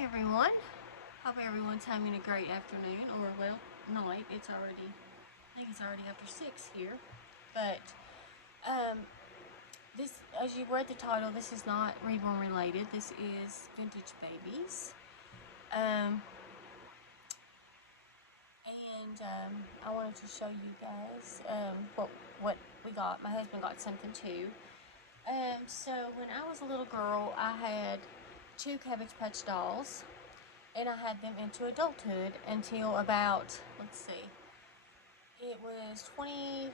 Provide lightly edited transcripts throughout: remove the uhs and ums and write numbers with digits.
Hi everyone. Hope everyone's having a great afternoon, or well, night. I think it's already after 6 here. But this, as you read the title, this is not Reborn related. This is vintage babies. Um, I wanted to show you guys what we got. My husband got something too. So when I was a little girl, I had 2 Cabbage Patch dolls. And I had them into adulthood until about, let's see, it was I'm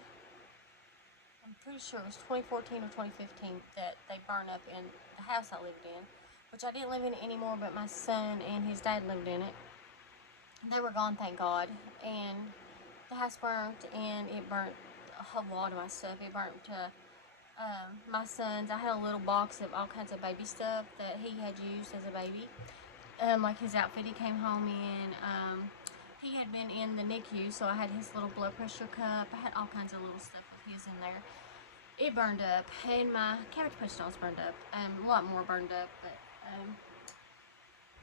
pretty sure it was 2014 or 2015 that they burned up in the house I lived in, which I didn't live in it anymore, but my son and his dad lived in it. They were gone, thank God, and the house burnt, and it burnt a whole lot of my stuff. It burnt my son's. I had a little box of all kinds of baby stuff that he had used as a baby. Like his outfit he came home in. He had been in the NICU, so I had his little blood pressure cup. I had all kinds of little stuff of his in there. It burned up, and my Cabbage Patch dolls burned up. A lot more burned up, but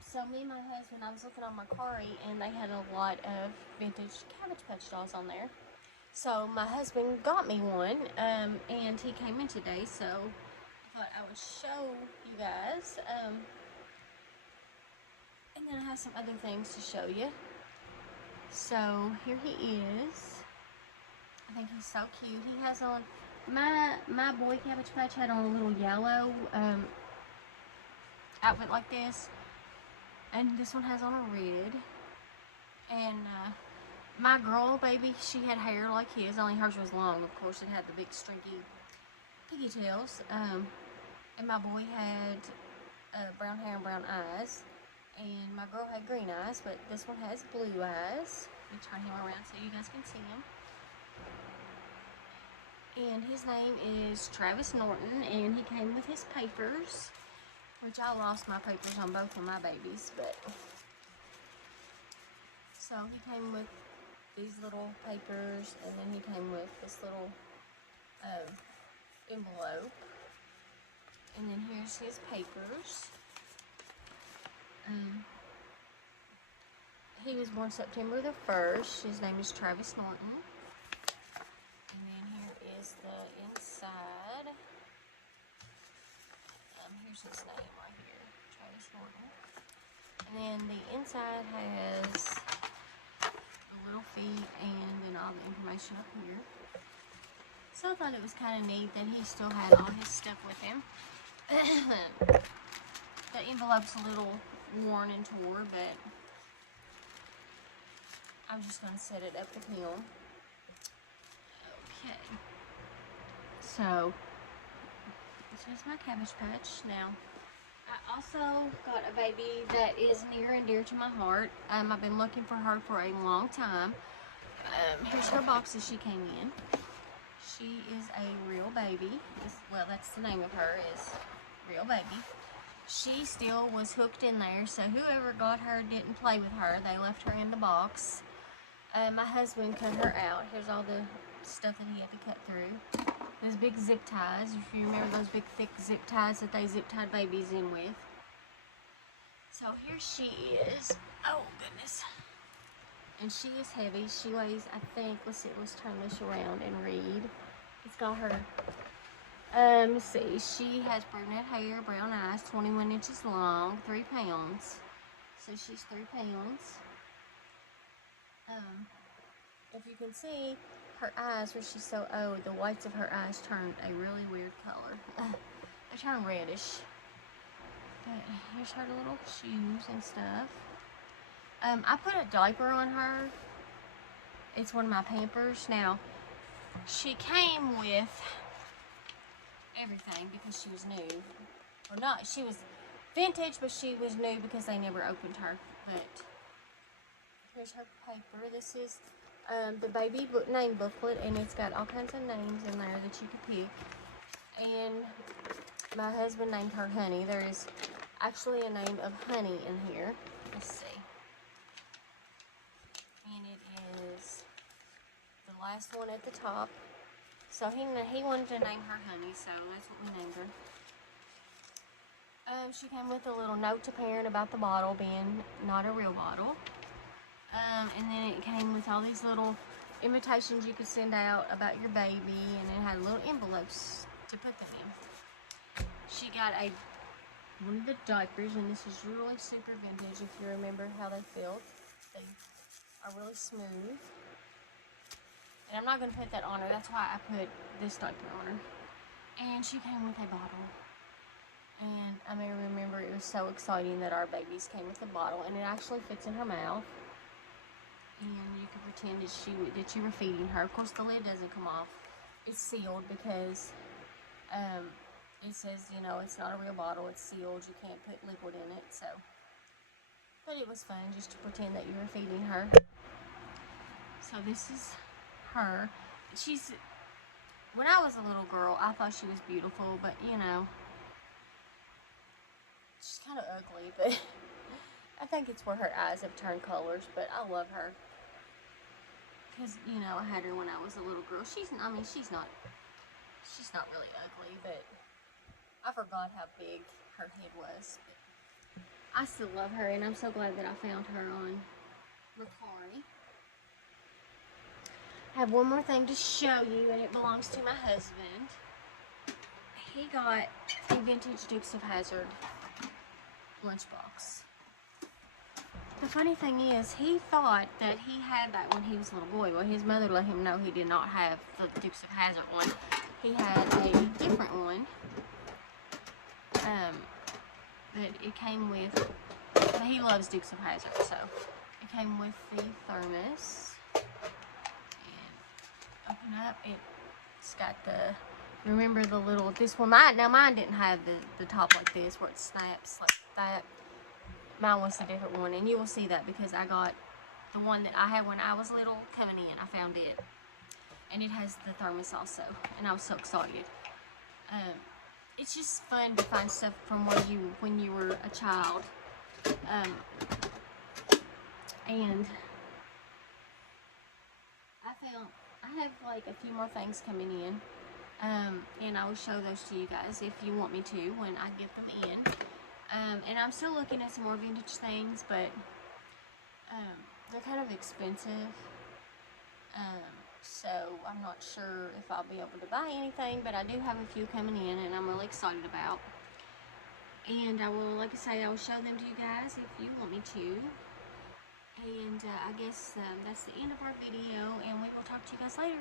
so me and my husband, I was looking on Mercari, and they had a lot of vintage Cabbage Patch dolls on there. So my husband got me one, and he came in today, so I thought I would show you guys. And then I have some other things to show you. So here he is. I think he's so cute. He has on, my boy Cabbage Patch had on a little yellow outfit like this. And this one has on a red. And my girl baby, she had hair like his, only hers was long. Of course, it had the big stringy pigtails. And my boy had brown hair and brown eyes. And my girl had green eyes, but this one has blue eyes. Let me turn him around so you guys can see him. And his name is Travis Norton, and he came with his papers, which I lost my papers on both of my babies, but so he came with these little papers, and then he came with this little envelope, and then here's his papers. He was born September the 1st. His name is Travis Norton. And then here is the inside. Here's his name right here, Travis Norton. And then the inside has the little feet and then all the information up here. So I thought it was kind of neat that he still had all his stuff with him. The envelope's a little worn and tore, but I'm just going to set it up with him. Okay. So, this is my Cabbage Patch. Now, I also got a baby that is near and dear to my heart. I've been looking for her for a long time. Here's her box as she came in. She is a real baby. Well, that's the name of her, is Real Baby. She still was hooked in there, so whoever got her didn't play with her. They left her in the box. My husband cut her out. Here's all the stuff that he had to cut through. Those big zip ties, if you remember those big thick zip ties that they zip tied babies in with. So here she is. Oh goodness. And she is heavy. She weighs, I think, let's turn this around and read. It's got her, let's see, she has brunette hair, brown eyes, 21 inches long, 3 pounds. So she's 3 pounds. If you can see, her eyes, where she's so old, the whites of her eyes turned a really weird color. They turn reddish. But here's her little shoes and stuff. I put a diaper on her. It's one of my Pampers. Now, she came with everything because she was new. Or not, she was vintage, but she was new because they never opened her. But here's her paper. This is the baby name booklet, and it's got all kinds of names in there that you can pick. And my husband named her Honey. There is actually a name of Honey in here. Let's see. And it is the last one at the top. So he wanted to name her Honey, so that's what we named her. She came with a little note to parent about the bottle being not a real bottle. And then it came with all these little invitations you could send out about your baby, and it had little envelopes to put them in. She got one of the diapers, and this is really super vintage if you remember how they felt. They are really smooth. And I'm not going to put that on her, that's why I put this diaper on her. And she came with a bottle. And I may remember it was so exciting that our babies came with a bottle, and it actually fits in her mouth. And you can pretend that you were feeding her. Of course, the lid doesn't come off. It's sealed because it says, you know, it's not a real bottle. It's sealed. You can't put liquid in it. So, but it was fun just to pretend that you were feeding her. So this is her. When I was a little girl, I thought she was beautiful, but you know, she's kind of ugly, but I think it's where her eyes have turned colors, but I love her. Because, you know, I had her when I was a little girl. She's not really ugly, but I forgot how big her head was. But I still love her, and I'm so glad that I found her on Reborn. I have one more thing to show you, and it belongs to my husband. He got a vintage Dukes of Hazzard lunchbox. The funny thing is, he thought that he had that when he was a little boy. Well, his mother let him know he did not have the Dukes of Hazzard one. He had a different one. But it came with, he loves Dukes of Hazzard, so it came with the thermos. Open up, it's got the, remember the little, this one, mine didn't have the top like this where it snaps like that. Mine was a different one, and you will see that because I got the one that I had when I was little coming in. I found it, and it has the thermos also, and I was so excited. It's just fun to find stuff from when you were a child, and I have like a few more things coming in, and I will show those to you guys if you want me to when I get them in. And I'm still looking at some more vintage things, but they're kind of expensive, so I'm not sure if I'll be able to buy anything, but I do have a few coming in, and I'm really excited about. And I will, like I say, I will show them to you guys if you want me to. And I guess that's the end of our video, and we will talk to you guys later.